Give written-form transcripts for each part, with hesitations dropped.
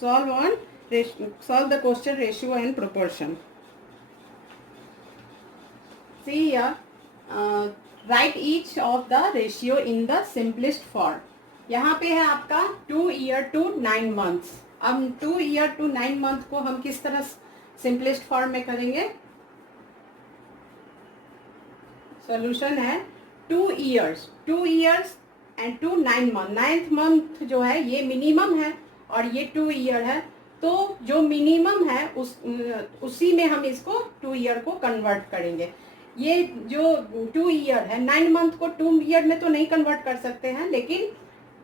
Solve the question ratio and proportion. See here, write each of the ratio in the simplest form. यहाँ पे है आपका 2 year to 9 months. अब 2 year to 9 month को हम किस तरह सिंपलेस्ट फॉर्म में करेंगे? सॉल्यूशन है 2 years and 2 9 month. 9th month जो है ये मिनिमम है और ये 2 year है, तो जो मिनिमम है उसी में हम इसको 2 year को कन्वर्ट करेंगे. ये जो 2 year है, 9 मंथ को 2 year में तो नहीं कन्वर्ट कर सकते हैं, लेकिन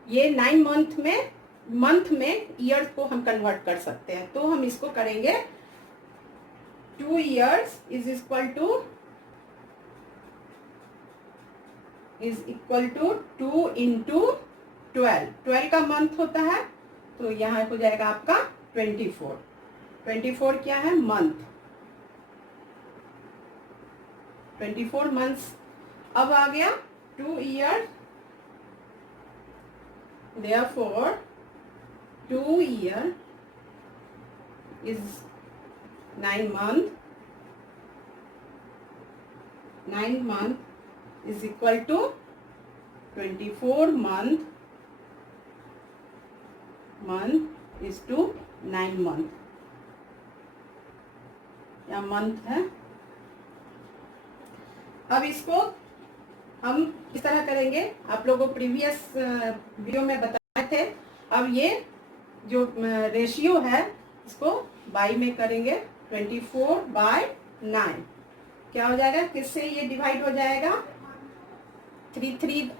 ये 9 मंथ में ईयर को हम कन्वर्ट कर सकते हैं. तो हम इसको करेंगे 2 years is equal to 2 into 12 का मंथ होता है, तो यहाँ हो जाएगा आपका 24 क्या है? मंथ. 24 मंथ्स. अब आ गया 2 years, therefore 2 year is 9 month. 9 month is equal to 24 month is to 9 month. या मंथ है. अब इसको हम किस तरह करेंगे? आप लोगों को प्रीवियस वीडियो में बताए थे. अब ये जो रेशियो है इसको बाई में करेंगे. 24/9 क्या हो जाएगा? किससे ये डिवाइड हो जाएगा? 3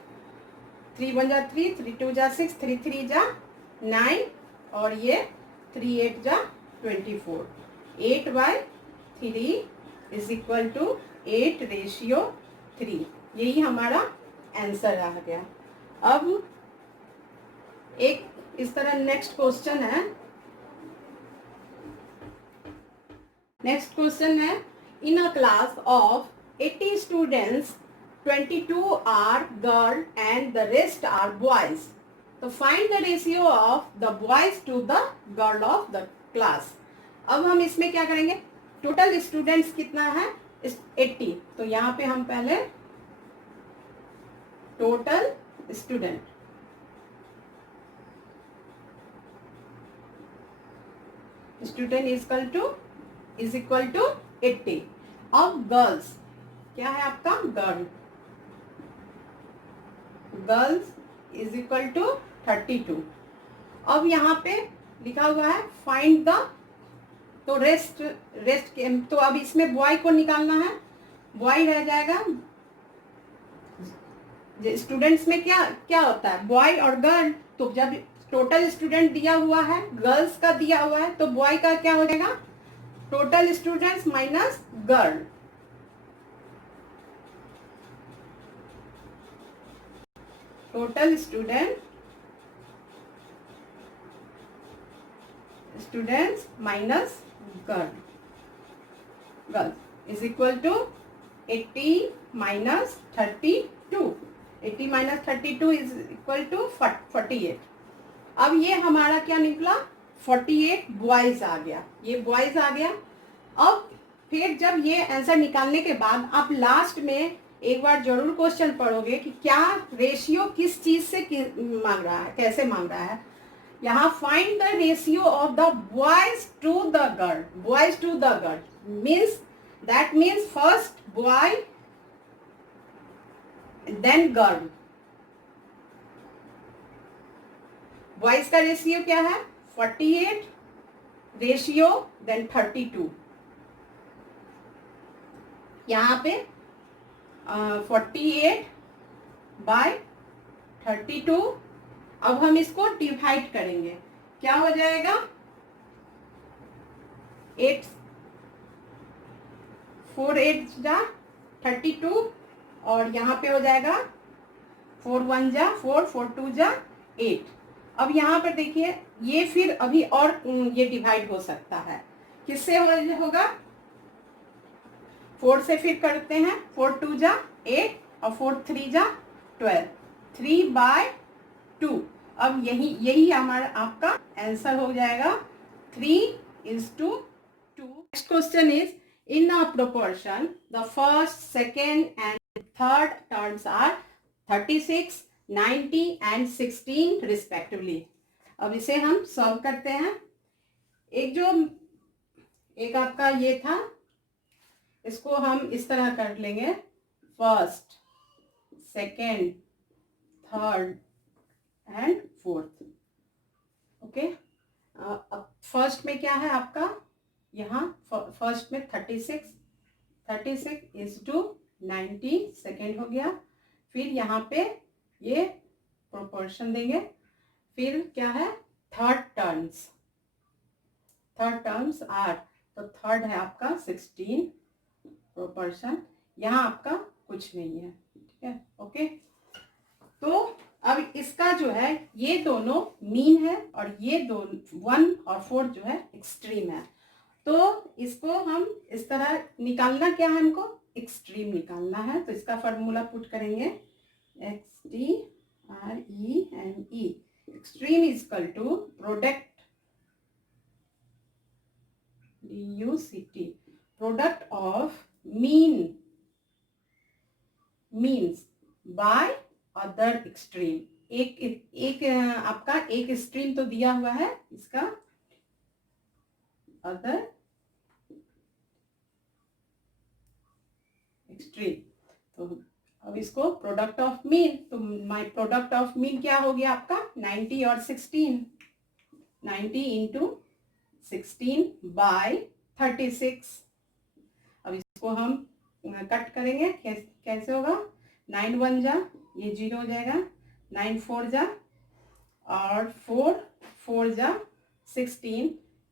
1 जा 3, 3 2 जा 6, 3 3 जा 9 और ये 3 8 जा 24. 8/3 इज इक्वल टू 8:3. यही हमारा आंसर आ गया. अब एक इस तरह नेक्स्ट क्वेश्चन है. नेक्स्ट क्वेश्चन है, in a class of 80 students 22 are girl and the rest are boys. तो find the ratio of the boys to the girl of the class. अब हम इसमें क्या करेंगे? टोटल स्टूडेंट्स कितना है? 80. तो यहाँ पे हम पहले total student is equal to 80. अब गर्ल्स क्या है आपका? Girls is equal to 32. अब यहाँ पे लिखा हुआ है फाइंड द, तो रेस्ट तो अब इसमें बॉय को निकालना है. बॉय रह जाएगा. स्टूडेंट्स में क्या होता है? बॉय और गर्ल. तो जब टोटल स्टूडेंट दिया हुआ है, गर्ल्स का दिया हुआ है, तो बॉय का क्या हो जाएगा? Total students minus girl. Total students minus girl is equal to 80 minus 32. 80 minus 32 is equal to 48. अब ये हमारा क्या निकला? 48 बॉयज आ गया. ये बॉयज आ गया. अब फिर जब ये आंसर निकालने के बाद आप लास्ट में एक बार जरूर क्वेश्चन पढ़ोगे कि क्या रेशियो किस चीज से मांग रहा है, कैसे मांग रहा है. यहाँ find the ratio of the boys to the girl. Boys to the girl means first boy then girl. Boys का रेशियो क्या है? 48 रेशियो देन 32. यहाँ पे 48/32. अब हम इसको डिवाइड करेंगे. क्या हो जाएगा? 4 8 जा 32 और यहाँ पे हो जाएगा 4 1 जा 4, 4 2 जा 8. अब यहाँ पर देखिए ये फिर अभी और ये डिवाइड हो सकता है. किससे होगा? 4 से फिर करते हैं. 4 2 जा 8 और 4 3 जा 12. 3/2. अब यही हमारा आपका आंसर हो जाएगा 3:2. Next question is, in a proportion the first, second and third terms are 36, 90 and 16 respectively. अब इसे हम सॉल्व करते हैं. एक आपका ये था, इसको हम इस तरह कर लेंगे, first, second, third and fourth. Okay. अब फर्स्ट में क्या है आपका, यहाँ फर्स्ट में 36 इज टू 90 सेकेंड हो गया. फिर यहाँ पे ये प्रोपोर्शन देंगे. फिर क्या है, थर्ड टर्म्स आर, तो थर्ड है आपका 16 प्रोपोर्शन. यहाँ आपका कुछ नहीं है. ठीक है. ओके. तो अब इसका जो है ये दोनों मीन है और ये दोनों 1 और 4 जो है एक्सट्रीम है. तो इसको हम इस तरह निकालना, क्या है, हमको एक्सट्रीम निकालना है. तो इसका फॉर्मूला पुट करेंगे, XTREME. Extreme is equal to product, DUCT, product of means by other extreme. एक आपका एक एक्सट्रीम तो दिया हुआ है, इसका अदर एक्सट्रीम. तो अब इसको प्रोडक्ट ऑफ मीन, तो माय प्रोडक्ट ऑफ मीन क्या हो गया आपका, 90 और 16. 90 इंटू 16 बाय 36. अब इसको हम कट करेंगे. कैसे होगा, 9 1 जा, ये 0 हो जाएगा. 9 4 जा और 4 जा 16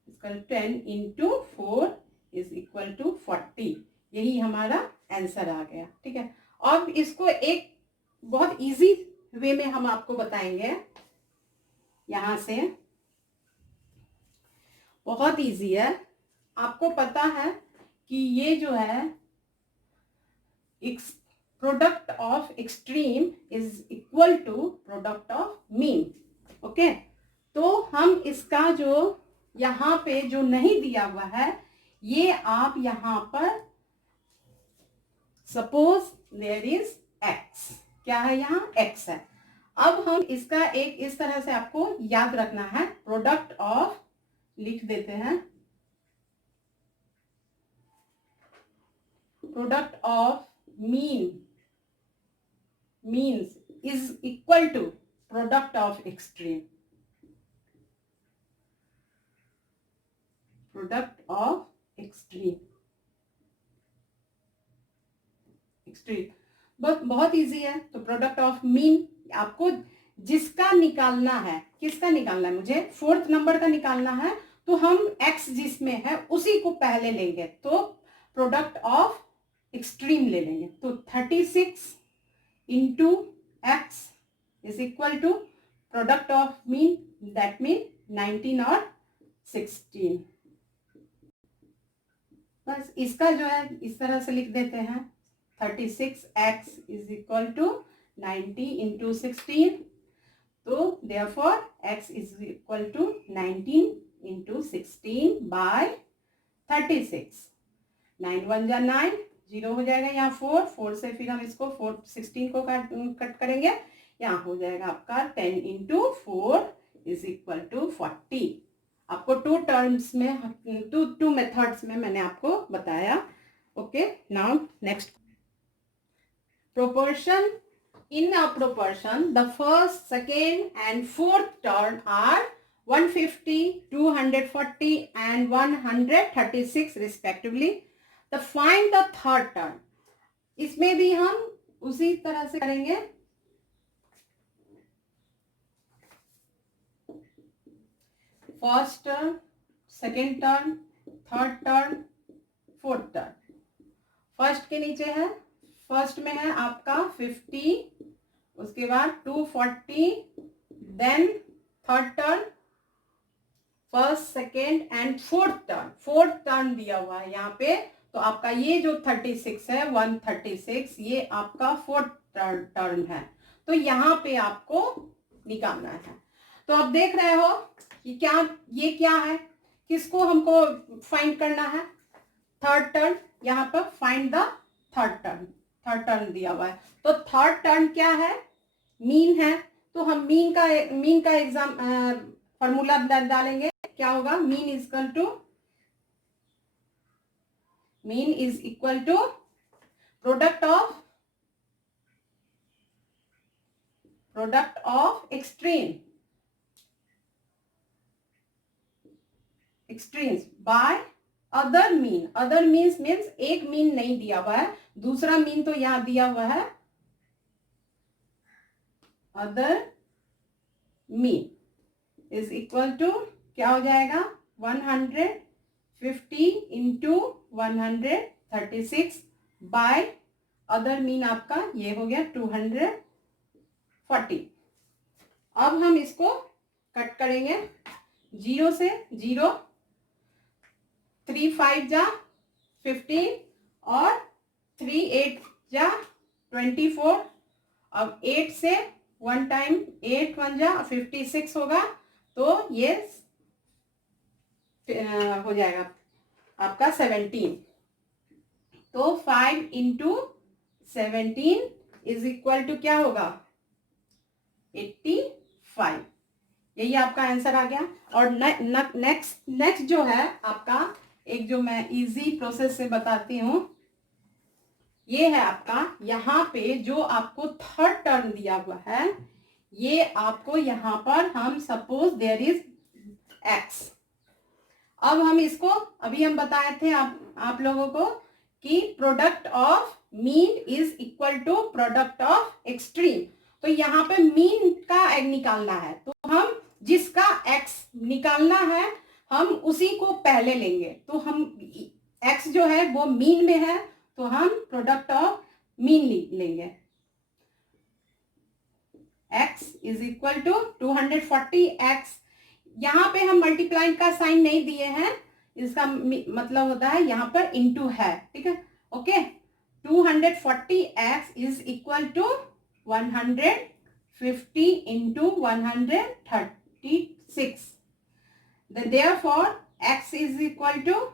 equal 10 into 4 is equal to 40. यही हमारा आंसर आ गया. ठीक है. अब इसको एक बहुत इजी वे में हम आपको बताएंगे. यहां से बहुत इजी है. आपको पता है कि ये जो है product of extreme is equal to product of mean. Okay. तो हम इसका जो यहाँ पे जो नहीं दिया हुआ है, ये आप यहाँ पर सपोज देयर इज x. क्या है, यहाँ x है. अब हम इसका एक इस तरह से आपको याद रखना है. प्रोडक्ट ऑफ, लिख देते हैं, product of means is equal to product of extreme. Product of extreme बहुत इजी है. तो प्रोडक्ट ऑफ मीन आपको जिसका निकालना है, किसका निकालना है, मुझे फोर्थ नंबर का निकालना है. तो हम x जिसमें है उसी को पहले लेंगे, तो प्रोडक्ट ऑफ एक्सट्रीम ले लेंगे. तो 36 into x is equal to product of mean, that mean 19 और 16. बस इसका जो है इस तरह से लिख देते हैं, 36x is equal to 90 into 16. तो therefore x is equal to 19 into 16 by 36. 9 1 जा 9, 0 हो जाएगा. यहाँ 4 से फिर हम इसको 16 को कट करेंगे. यहाँ हो जाएगा आपका 10 इंटू 4 इज इक्वल टू 40. आपको टू टर्म्स में, टू मेथड्स में मैंने आपको बताया. Okay. Now next, proportion. In a proportion, the first, second and fourth term are 150, 240 and 136 respectively. The find the third term. इसमें भी हम उसी तरह से करेंगे. First term, second term, third term, fourth term. First के नीचे है, फर्स्ट में है आपका 50, उसके बाद 240, then third term, first, second and fourth term. Fourth term दिया हुआ है यहाँ पे. तो आपका ये जो 36 है, 136, ये आपका फोर्थ टर्न है. तो यहाँ पे आपको निकालना है. तो अब देख रहे हो कि क्या ये क्या है, किसको हमको फाइंड करना है, थर्ड टर्म। यहाँ पर फाइंड द थर्ड टर्म दिया हुआ है। तो थर्ड टर्म क्या है, मीन है। तो हम मीन का एग्जाम फॉर्मूला डालेंगे, क्या होगा, mean is equal to product of extremes by other mean. Other means एक मीन नहीं दिया हुआ है, दूसरा मीन तो यहां दिया हुआ है, other mean is equal to क्या हो जाएगा, 150 इंटू 136 बाय अदर मीन आपका ये हो गया 240। अब हम इसको कट करेंगे, 0 से 0, 3 5 जा 15 और 3 8 जा 24। अब 8 से 1 टाइम 8 1 जा 56 होगा, तो ये हो जाएगा आपका 17। तो 5 इंटू 17 इज इक्वल टू क्या होगा, 85। यही आपका आंसर आ गया। और नेक्स्ट जो है आपका, एक जो मैं इजी प्रोसेस से बताती हूं, ये है आपका, यहाँ पे जो आपको थर्ड टर्म दिया हुआ है, ये आपको यहाँ पर हम सपोज देयर इज x। अब हम इसको, अभी हम बताए थे आप लोगों को कि product of mean is equal to product of extreme. तो यहाँ पे मीन का निकालना है, तो हम जिसका x निकालना है हम उसी को पहले लेंगे। तो हम x जो है वो मीन में है, तो हम प्रोडक्ट ऑफ मीन लेंगे। x is equal to 240x। यहाँ पे हम मल्टीप्लाई का साइन नहीं दिए हैं, इसका मतलब होता है यहाँ पर इंटू है, ठीक है, okay. 240x is equal to 150 into 136। Therefore x is equal to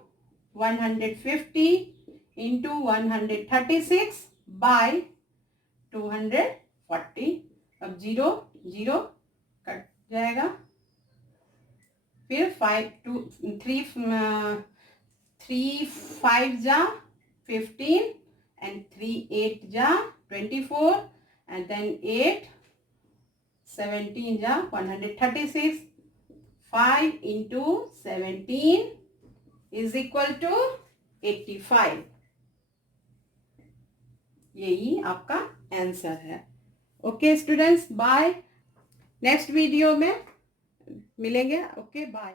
150 into 136 by 240। अब 0 0 कट जाएगा, फिर 3 5 जा 15 and 3 8 जा 24 and then 8 17 जा 136। 5 into 17 is equal to 85। यही आपका आंसर है। Okay students, bye. Next video में मिलेंगे। Okay bye.